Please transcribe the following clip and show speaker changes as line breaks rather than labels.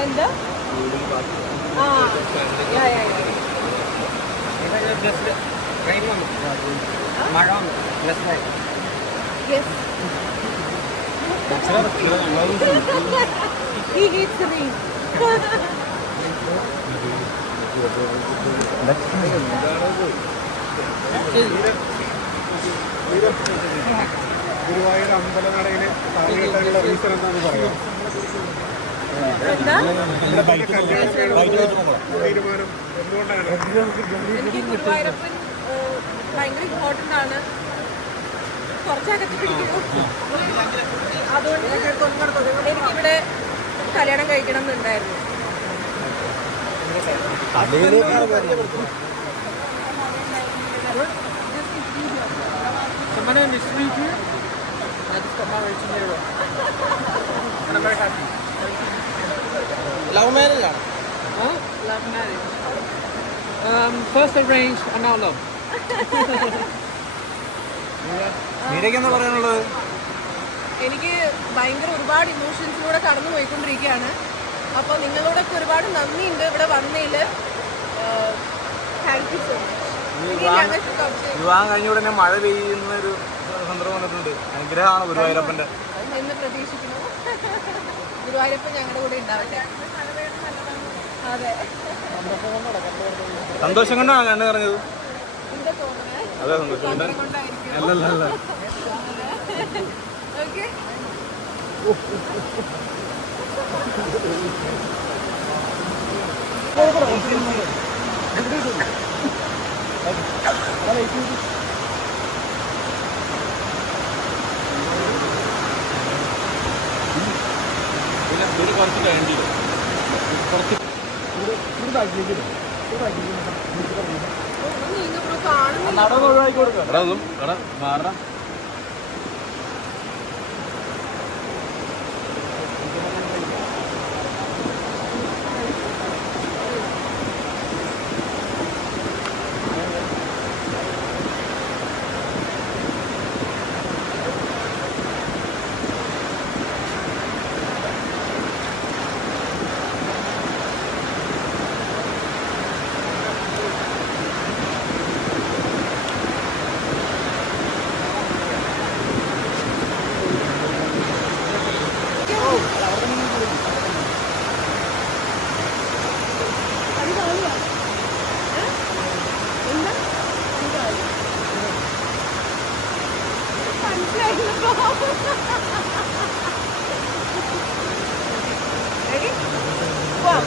and the ah yeah yeah yeah
just train വന്നു. മഴ
he hates rain.
Guruvayur അമ്പലനടയിലെ താഴെയുള്ള reason എന്താണെന്ന് പറയാം
എന്താ എനിക്ക് ഗുരുവായൂരപ്പൻ ഭയങ്കര ഇമ്പോർട്ടന്റ് ആണ്. കുറച്ചകത്ത് പിടിക്കുന്നു അതുകൊണ്ട് എനിക്കിവിടെ കല്യാണം കഴിക്കണം എന്നുണ്ടായിരുന്നു
So my name is Sweetie. I just got married to Nero. And I'm very happy. Love marriage Huh? Love marriage. Um, first arranged and now love.
പറയാനുള്ളത്
എനിക്ക് ഭയങ്കര ഒരുപാട് ഇമോഷൻസിലൂടെ കടന്നു പോയിക്കൊണ്ടിരിക്കുകയാണ് അപ്പോൾ നിങ്ങളോടൊക്കെ ഒരുപാട് നന്ദിയുണ്ട് ഇവിടെ വന്നതിൽ താങ്ക് യു സോ മച്ച്
വിവാഹം കഴിഞ്ഞ ഉടനെ മഴ പെയ്യുന്ന ഒരു സന്ദർഭം വന്നിട്ടുണ്ട്. അനുഗ്രഹമാണ് ഗുരുവായൂരപ്പന്റെ. സന്തോഷം കൊണ്ടാണ് കണ്ടു പറഞ്ഞത് അതെ സന്തോഷം കൊണ്ട്. അല്ലല്ല അല്ല
ഓക്കെ.
കുറച്ച് വേണ്ടി കുറച്ച്
നീങ്ങ കാണുന്നില്ല
നട ഒഴിവാക്കി കൊടുക്കാം. എടാ ഒന്നും എടാ മാറണം.
여기? 와!